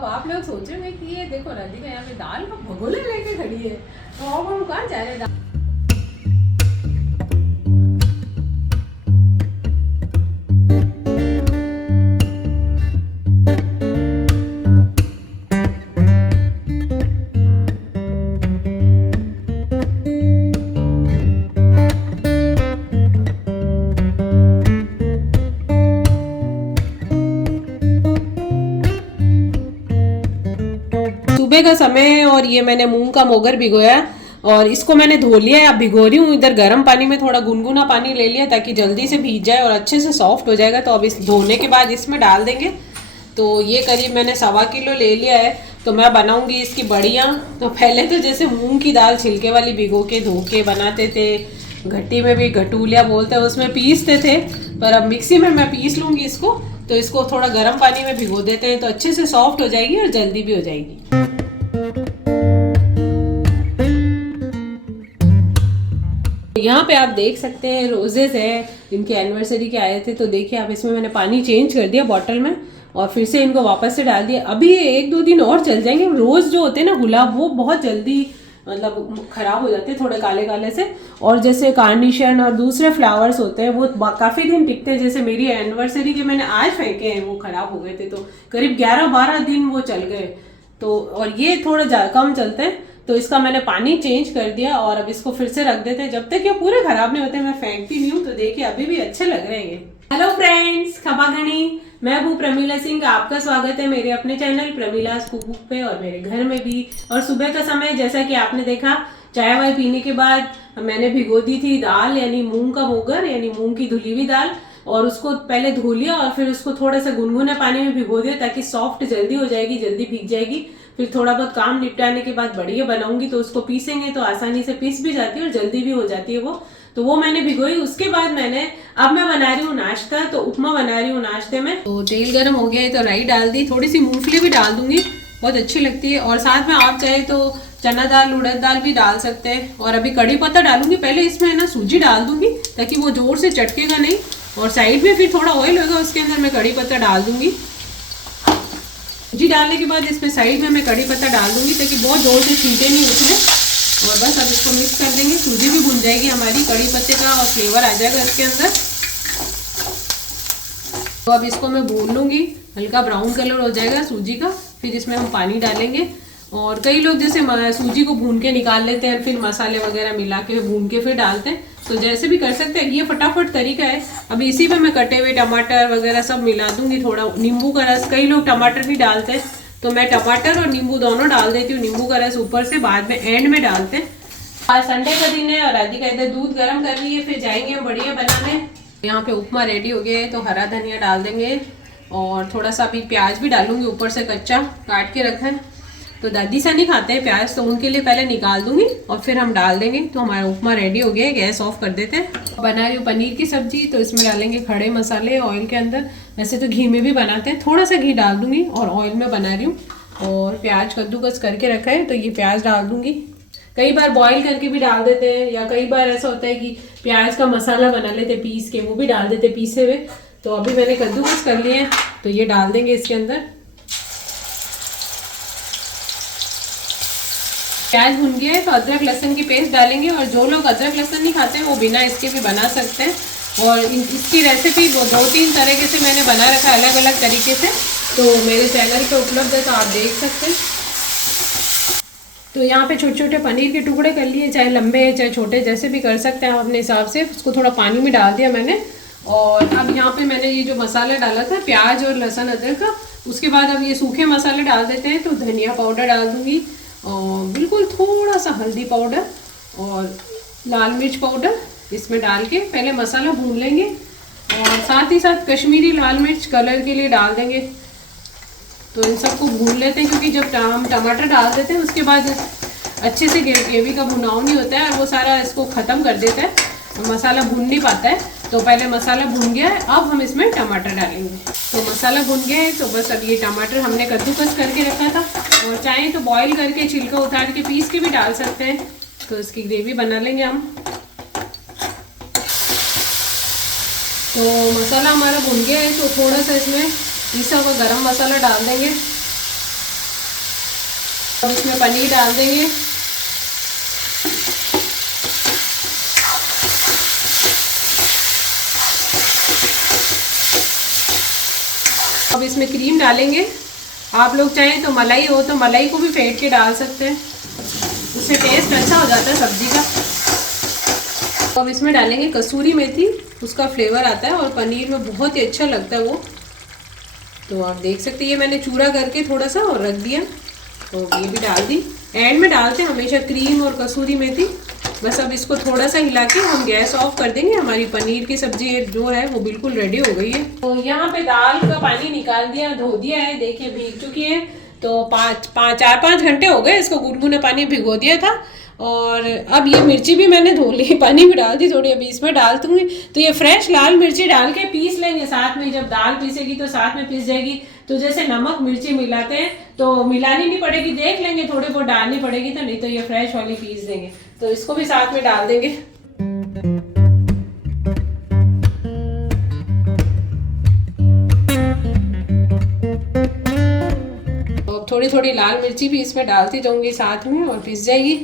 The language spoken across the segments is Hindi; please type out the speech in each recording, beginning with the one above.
अब आप लोग सोचोगे कि ये देखो राधिका यहाँ पे दाल का भगोना लेके खड़ी है, तो अब हम कहाँ जा रहे हैं? सुबह का समय और ये मैंने मूंग का मोगर भिगोया और इसको मैंने धो लिया है। अब भिगो रही हूँ इधर गर्म पानी में, थोड़ा गुनगुना पानी ले लिया ताकि जल्दी से भीग जाए और अच्छे से सॉफ्ट हो जाएगा। तो अब इस धोने के बाद इसमें डाल देंगे। तो ये करीब मैंने 1.25 किलो ले लिया है। तो मैं बनाऊंगी इसकी बड़ियाँ। तो पहले तो जैसे मूंग की दाल छिलके वाली भिगो के धो के बनाते थे, घट्टी में भी घटूलिया बोलते हैं, उसमें पीसते थे, पर अब मिक्सी में मैं पीस लूँगी इसको। तो इसको थोड़ा गर्म पानी में भिगो देते हैं तो अच्छे से सॉफ्ट हो जाएगी और जल्दी भी हो जाएगी। यहाँ पे आप देख सकते हैं रोजेस है, इनके एनिवर्सरी के आए थे। तो देखिए आप, इसमें मैंने पानी चेंज कर दिया बॉटल में और फिर से इनको वापस से डाल दिया। अभी ये 1-2 दिन और चल जाएंगे। रोज जो होते हैं ना गुलाब, वो बहुत जल्दी मतलब खराब हो जाते हैं थोड़े काले काले से। और जैसे कार्निशन और दूसरे फ्लावर्स होते हैं वो काफी दिन टिकते हैं। जैसे मेरी एनिवर्सरी के मैंने आज फेंके हैं, वो खराब हो गए थे, तो करीब 11-12 दिन वो चल गए। तो और ये थोड़ा कम चलते हैं। तो इसका मैंने पानी चेंज कर दिया और अब इसको फिर से रख देते हैं जब तक ये पूरे खराब नहीं होते। मैं फेंकती नहीं हूँ। तो देखिए अभी भी अच्छे लग रहे हैं। हेलो फ्रेंड्स, खबा घनी, मैं हूँ प्रमीला सिंह। आपका स्वागत है मेरे अपने चैनल प्रमीलास कुकबुक पे और मेरे घर में भी। और सुबह का समय जैसा कि आपने देखा, चाय वाय पीने के बाद मैंने भिगो दी थी दाल, यानी मूंग का मोगर, यानी मूंग की धुली हुई दाल। और उसको पहले धो लिया और फिर उसको थोड़ा सा गुनगुने पानी में भिगो दिया ताकि सॉफ्ट जल्दी हो जाएगी, जल्दी भीग जाएगी। फिर थोड़ा बहुत काम निपटाने के बाद बढ़िया बनाऊंगी तो उसको पीसेंगे तो आसानी से पीस भी जाती है और जल्दी भी हो जाती है वो। तो वो मैंने भिगोई। उसके बाद अब मैं बना रही हूँ नाश्ता। तो उपमा बना रही हूँ नाश्ते में। तो तेल गर्म हो गया है तो राई डाल दी, थोड़ी सी मूंगफली भी डाल दूंगी, बहुत अच्छी लगती है। और साथ में आप चाहे तो चना दाल, उड़द दाल भी डाल सकते हैं। और अभी कड़ी पत्ता डालूंगी। पहले इसमें ना सूजी डाल दूंगी ताकि वो जोर से चटकेगा नहीं। और साइड में फिर थोड़ा ऑयल होगा, उसके अंदर मैं कड़ी पत्ता डाल दूंगी। सूजी डालने के बाद इसमें साइड में मैं कड़ी पत्ता डाल दूंगी ताकि बहुत जोर से छींटे नहीं उसमें। और बस अब इसको मिक्स कर देंगे। सूजी भी भुन जाएगी हमारी, कड़ी पत्ते का और फ्लेवर आ जाएगा इसके अंदर। तो अब इसको मैं भून लूंगी, हल्का ब्राउन कलर हो जाएगा सूजी का। फिर इसमें हम पानी डालेंगे। और कई लोग जैसे सूजी को भून के निकाल लेते हैं, फिर मसाले वगैरह मिला के भून के फिर डालते हैं। तो जैसे भी कर सकते हैं, ये फटाफट तरीका है। अभी इसी में मैं कटे हुए टमाटर वगैरह सब मिला दूंगी, थोड़ा नींबू का रस। कई लोग टमाटर भी डालते हैं, तो मैं टमाटर और नींबू दोनों डाल देती हूँ। नींबू का रस ऊपर से बाद में एंड में डालते हैं। आज संडे का दिन है और राधिका इधर दूध गर्म कर रही है, फिर जाएंगे हम बढ़िया बनाने। यहाँ पे उपमा रेडी हो गया है तो हरा धनिया डाल देंगे और थोड़ा सा अभी प्याज भी डालूंगी ऊपर से, कच्चा काट के रखा है। तो दादी सा नहीं खाते हैं प्याज, तो उनके लिए पहले निकाल दूंगी और फिर हम डाल देंगे। तो हमारा उपमा रेडी हो गया है, गैस ऑफ कर देते हैं। बना रही हूँ पनीर की सब्जी, तो इसमें डालेंगे खड़े मसाले ऑयल के अंदर। वैसे तो घी में भी बनाते हैं, थोड़ा सा घी डाल दूंगी और ऑयल में बना रही हूँ। और प्याज कद्दूकस करके रखा है तो ये प्याज डाल दूंगी। कई बार बॉईल करके भी डाल देते हैं, या कई बार ऐसा होता है कि प्याज का मसाला बना लेते पीस के, वो भी डाल देते पीसे हुए। तो अभी मैंने कद्दूकस कर लिए हैं तो ये डाल देंगे इसके अंदर। प्याज भुन गया है तो अदरक लहसुन की पेस्ट डालेंगे। और जो लोग अदरक लहसुन नहीं खाते हैं वो बिना इसके भी बना सकते हैं। और इसकी रेसिपी 2-3 तरीके से मैंने बना रखा है, अलग अलग तरीके से। तो मेरे चैनल पे उपलब्ध है, तो आप देख सकते हैं। तो यहाँ पे छोटे छोटे पनीर के टुकड़े कर लिए, चाहे लंबे चाहे छोटे, जैसे भी कर सकते हैं आप अपने हिसाब से। उसको थोड़ा पानी में डाल दिया मैंने। और अब यहाँ पे मैंने ये जो मसाला डाला था प्याज और लहसुन अदरक का, उसके बाद अब ये सूखे मसाले डाल देते हैं। तो धनिया पाउडर डाल दूंगी और बिल्कुल थोड़ा सा हल्दी पाउडर और लाल मिर्च पाउडर इसमें डाल के पहले मसाला भून लेंगे। और साथ ही साथ कश्मीरी लाल मिर्च कलर के लिए डाल देंगे। तो इन सबको भून लेते हैं, क्योंकि जब हम टमाटर डाल देते हैं उसके बाद अच्छे से ग्रेवी का भुनाव नहीं होता है और वो सारा इसको ख़त्म कर देता है, मसाला भून नहीं पाता है। तो पहले मसाला भून गया है, अब हम इसमें टमाटर डालेंगे। तो मसाला भून गया है तो बस अब ये टमाटर हमने कद्दूकस करके रखा था, और चाहें तो बॉईल करके छिलका उतार के पीस के भी डाल सकते हैं। तो इसकी ग्रेवी बना लेंगे हम। तो मसाला हमारा भुन गया है तो थोड़ा सा इसमें पिसा हुआ गरम मसाला डाल देंगे। अब इसमें पनीर डाल देंगे। अब इसमें क्रीम डालेंगे। आप लोग चाहें तो मलाई हो तो मलाई को भी फेंट के डाल सकते हैं, उससे टेस्ट अच्छा हो जाता है सब्जी का। अब इसमें डालेंगे कसूरी मेथी, उसका फ्लेवर आता है और पनीर में बहुत ही अच्छा लगता है वो। तो आप देख सकते हैं ये मैंने चूरा करके थोड़ा सा और रख दिया, तो ये भी डाल दी। एंड में डालते हैं हमेशा क्रीम और कसूरी मेथी। बस अब इसको थोड़ा सा हिला के हम गैस ऑफ कर देंगे। हमारी पनीर की सब्जी जो है वो बिल्कुल रेडी हो गई है। तो यहाँ पे दाल का पानी निकाल दिया, धो दिया है, देखिए भीग चुकी है। तो 4-5 घंटे हो गए इसको गुनगुने पानी भिगो दिया था। और अब ये मिर्ची भी मैंने धो ली, पानी भी डाल दी थोड़ी, अभी इसमें डाल दूंगी। तो ये फ्रेश लाल मिर्ची डाल के पीस लेंगे साथ में, जब दाल पीसेगी तो साथ में पीस जाएगी। तो जैसे नमक मिर्ची मिलाते हैं तो मिलानी नहीं पड़ेगी, देख लेंगे थोड़ी बहुत डालनी पड़ेगी, तो नहीं तो ये फ्रेश वाली पीस देंगे। तो इसको भी साथ में डाल देंगे। तो थोड़ी थोड़ी लाल मिर्ची भी इसमें डालती जाऊंगी साथ में और पीस जाएगी।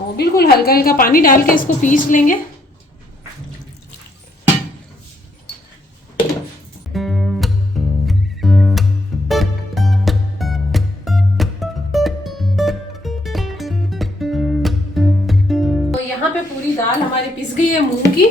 और बिल्कुल हल्का हल्का पानी डाल के इसको पीस लेंगे। तो यहाँ पे पूरी दाल हमारी पिस गई है मूंग की।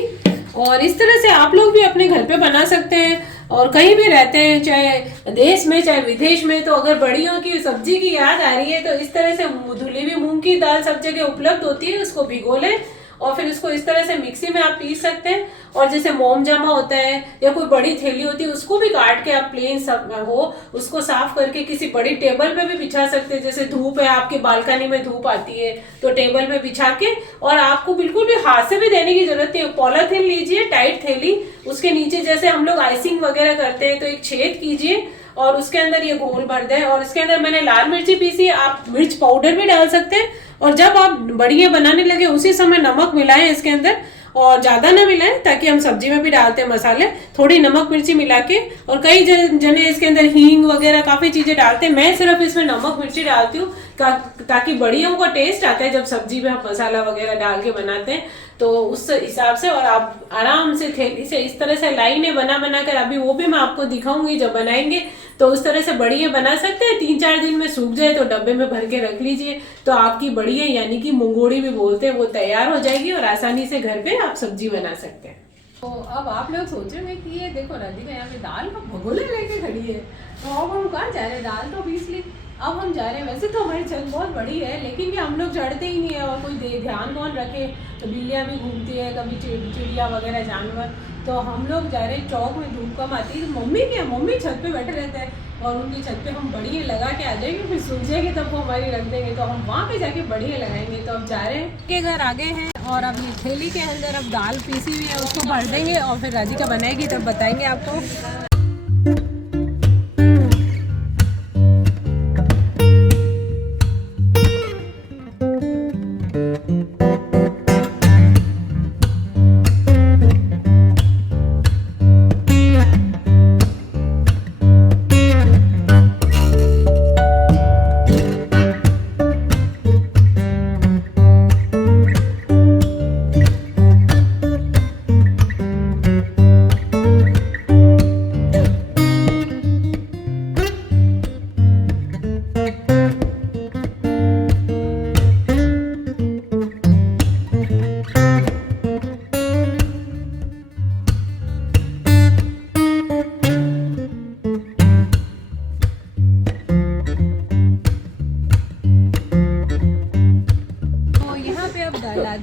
और इस तरह से आप लोग भी अपने घर पे बना सकते हैं। और कहीं भी रहते हैं, चाहे देश में चाहे विदेश में, तो अगर बड़ियों की सब्जी की याद आ रही है तो इस तरह से धुली हुई मूंग की दाल सब जगह उपलब्ध होती है, उसको भिगो लें और फिर इसको इस तरह से मिक्सी में आप पीस सकते हैं। और जैसे मोम जामा होता है या कोई बड़ी थैली होती है, उसको भी काट के आप प्लेन सब हो उसको साफ करके किसी बड़ी टेबल पे भी बिछा सकते हैं। जैसे धूप है, आपके बालकनी में धूप आती है तो टेबल पे बिछा के, और आपको बिल्कुल भी हाथ से भी देने की जरूरत नहीं है। पॉलिथीन लीजिए, टाइट थैली, उसके नीचे जैसे हम लोग आइसिंग वगैरह करते हैं तो एक छेद कीजिए और उसके अंदर ये घोल भर दें। और इसके अंदर मैंने लाल मिर्ची पीसी है, आप मिर्च पाउडर भी डाल सकते हैं। और जब आप बढ़िया बनाने लगे उसी समय नमक मिलाएं इसके अंदर, और ज्यादा ना मिलाएं ताकि हम सब्जी में भी डालते हैं मसाले, थोड़ी नमक मिर्ची मिला के। और कई जने इसके अंदर हींग वगैरह काफी चीजें डालते हैं, मैं सिर्फ इसमें नमक मिर्ची डालती हूँ ताकि बढ़िया का टेस्ट आता है जब सब्जी में हम मसाला वगैरह डाल के बनाते हैं। तो उस हिसाब से, और आप आराम से थैली से इस तरह से लाइनें बना कर, अभी वो भी मैं आपको दिखाऊंगी जब बनाएंगे, तो उस तरह से बढ़िया बना सकते हैं। 3-4 दिन में सूख जाए तो डब्बे में भर के रख लीजिए, तो आपकी बढ़िया यानी कि मुंगोड़ी भी बोलते हैं वो तैयार हो जाएगी और आसानी से घर पे आप सब्जी बना सकते हैं। तो अब आप लोग सोचेंगे कि ये देखो राधिका यहाँ पे दाल का भगोले लेके खड़ी है, तो अब हम कहाँ जा रहे हैं, दाल तो पीस ली, अब हम जा रहे हैं। वैसे तो हमारी छत बहुत बड़ी है, लेकिन हम लोग चढ़ते ही नहीं है, और कोई ध्यान कौन रखे, तो बिल्लियाँ भी घूमती है, कभी चिड़िया वगैरह जानवर। तो हम लोग जा रहे हैं, चौक में धूप कम आती है, मम्मी क्या, मम्मी छत पे बैठे रहते हैं और उनकी छत पे हम बढ़िया लगा के आ जाएंगे, फिर सूख जाएगी तब वो हमारी रख देंगे, तो हम वहाँ पे जाके बढ़िया लगाएंगे। तो अब जा रहे हैं के घर आगे हैं, और अब ये थैली के अंदर अब दाल पीसी हुई है उसको भर देंगे, और फिर राधिका बनाएगी तब बताएंगे आपको।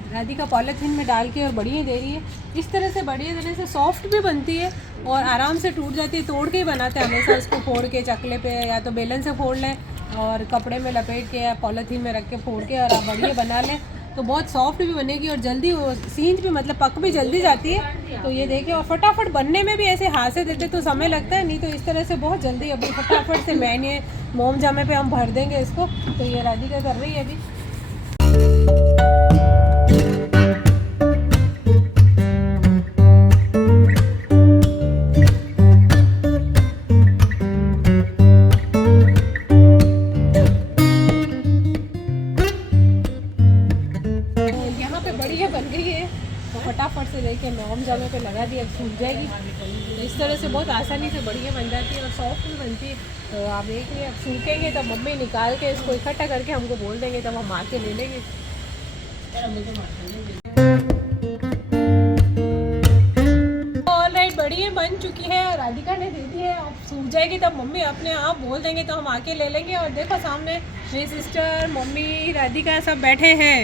राधिका पॉलीथीन में डाल के और बढ़िया दे रही है। इस तरह से बढ़िया तरह से सॉफ्ट भी बनती है और आराम से टूट जाती है। तोड़ के ही बनाते हैं हमेशा, इसको फोड़ के चकले पे या तो बेलन से फोड़ लें और कपड़े में लपेट के या पॉलीथीन में रख के फोड़ के और आप बढ़िया बना लें तो बहुत सॉफ्ट भी बनेगी और जल्दी सींच भी, मतलब पक भी जल्दी जाती है। तो ये देखिए, और फटाफट बनने में भी ऐसे हाथ से देते तो समय लगता है, नहीं तो इस तरह से बहुत जल्दी अभी फटाफट से मैंने मोम जामे पे हम भर देंगे इसको। तो ये राधिका कर रही है अभी। फटाफट से लेके मोम जामे पे लगा दिया, सूख जाएगी। तो इस तरह से बहुत आसानी से बढ़िया बन जाती है और सॉफ्ट भी बनती है। तो आप देखिए अब सूखेंगे तब मम्मी निकाल के इसको इकट्ठा करके हमको बोल देंगे, तब हम आके ले लेंगे। ऑलराइट बढ़िया बन चुकी है, राधिका ने दे दी है। अब सूख जाएगी तब मम्मी अपने आप बोल देंगे तो हम आके ले लेंगे। और देखो सामने मेरी सिस्टर, मम्मी, राधिका सब बैठे हैं।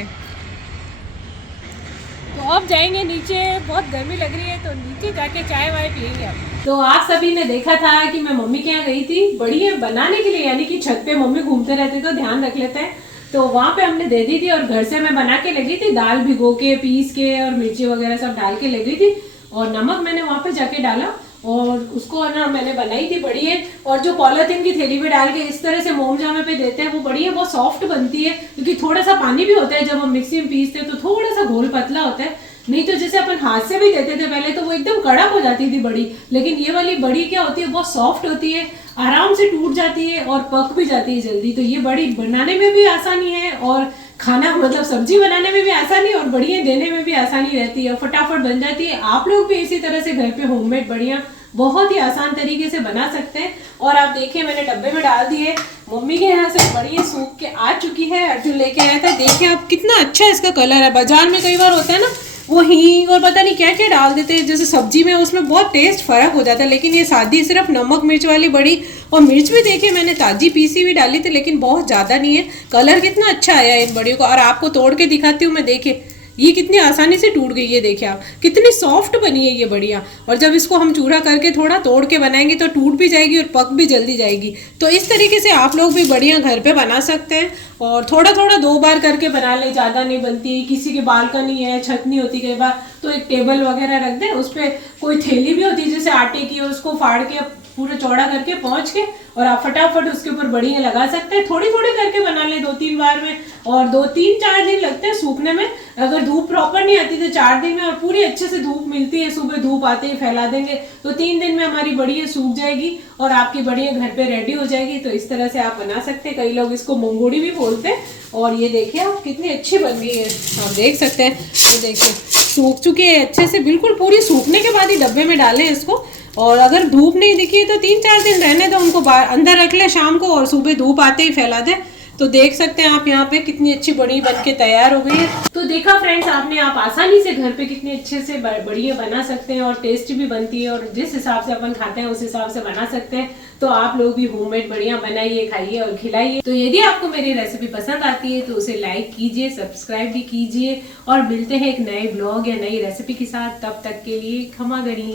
तो अब जाएंगे नीचे, बहुत गर्मी लग रही है तो नीचे जाके चाय वाय पियेंगे। अब तो आप सभी ने देखा था कि मैं मम्मी के यहाँ गई थी बढ़िया बनाने के लिए, यानी कि छत पे मम्मी घूमते रहते तो ध्यान रख लेते हैं, तो वहाँ पे हमने दे दी थी। और घर से मैं बना के ले गई थी, दाल भिगो के पीस के और मिर्ची वगैरह सब डाल के ले गई थी। और नमक मैंने वहाँ पे जाके डाला और उसको ना मैंने बनाई थी बढ़िया। और जो पॉलिथीन की थैली में डाल के इस तरह से मोम जामे पे देते हैं वो बढ़िया बहुत सॉफ्ट बनती है, क्योंकि थोड़ा सा पानी भी होता है जब हम मिक्सी में पीसते हैं तो थोड़ा सा घोल पतला होता है। नहीं तो जैसे अपन हाथ से भी देते थे पहले तो वो एकदम कड़क हो जाती थी बड़ी, लेकिन ये वाली बड़ी क्या होती है बहुत सॉफ्ट होती है, आराम से टूट जाती है और पक भी जाती है जल्दी। तो ये बड़ी बनाने में भी आसानी है और खाना मतलब सब्जी बनाने में भी आसानी और बढ़िया देने में भी आसानी रहती है, फटाफट बन जाती है। आप लोग भी इसी तरह से घर पे होममेड बढ़िया बहुत ही आसान तरीके से बना सकते हैं। और आप देखिए मैंने डब्बे में डाल दिए, मम्मी के यहाँ से बढ़िया सूख के आ चुकी है। अर्जुन लेके आया था, देखिए आप कितना अच्छा इसका कलर है। बाजार में कई बार होता है ना वो हींग और पता नहीं क्या क्या डाल देते हैं जैसे सब्जी में, उसमें बहुत टेस्ट फर्क हो जाता है। लेकिन ये सादी सिर्फ नमक मिर्च वाली बड़ी, और मिर्च भी देखिए मैंने ताजी पीसी भी डाली थी लेकिन बहुत ज़्यादा नहीं है। कलर कितना अच्छा आया है इन बड़ियों को। और आपको तोड़ के दिखाती हूँ मैं, देखिए ये कितनी आसानी से टूट गई है, देखिए आप कितनी सॉफ्ट बनी है ये बढ़िया। और जब इसको हम चूरा करके थोड़ा तोड़ के बनाएंगे तो टूट भी जाएगी और पक भी जल्दी जाएगी। तो इस तरीके से आप लोग भी बढ़िया घर पे बना सकते हैं। और थोड़ा थोड़ा 2 बार करके बना ले, ज़्यादा नहीं बनती। किसी की बालकनी है, छत नहीं होती कई बार, तो एक टेबल वगैरह रख दे, उस पर कोई थैली भी होती है जैसे आटे की, उसको फाड़ के पूरा चौड़ा करके पहुंच के और आप फटाफट उसके ऊपर बढ़िया लगा सकते हैं। थोड़ी थोड़ी करके बना ले 2-3 बार में, और 2-3-4 दिन लगते हैं सूखने में। अगर धूप प्रॉपर नहीं आती तो 4 दिन में, और पूरी अच्छे से धूप मिलती है, सुबह धूप आते ही फैला देंगे तो 3 दिन में हमारी बढ़िया सूख जाएगी और आपकी बढ़िया घर पे रेडी हो जाएगी। तो इस तरह से आप बना सकते हैं। कई लोग इसको मंगोड़ी भी बोलते हैं। और ये देखिए आप कितनी अच्छी बन गई है, आप देख सकते हैं। तो देखिए सूख चुकी है अच्छे से, बिल्कुल पूरी सूखने के बाद ही डब्बे में डालें इसको। और अगर धूप नहीं दिखी तो 3-4 दिन रहने दो उनको, बाहर अंदर रख ले शाम को और सुबह धूप आते ही फैला दे। तो देख सकते हैं आप यहाँ पे कितनी अच्छी बड़ी बन के तैयार हो गई है। तो देखा फ्रेंड्स आपने, आप आसानी से घर पे कितने अच्छे से बढ़िया बना सकते हैं और टेस्टी भी बनती है। और जिस हिसाब से अपन खाते हैं उस हिसाब से बना सकते हैं। तो आप लोग भी होममेड बढ़िया बनाइए, खाइए और खिलाइए। तो यदि आपको मेरी रेसिपी पसंद आती है तो उसे लाइक कीजिए, सब्सक्राइब भी कीजिए। और मिलते हैं एक नए ब्लॉग या नई रेसिपी के साथ, तब तक के लिए खमा गणी।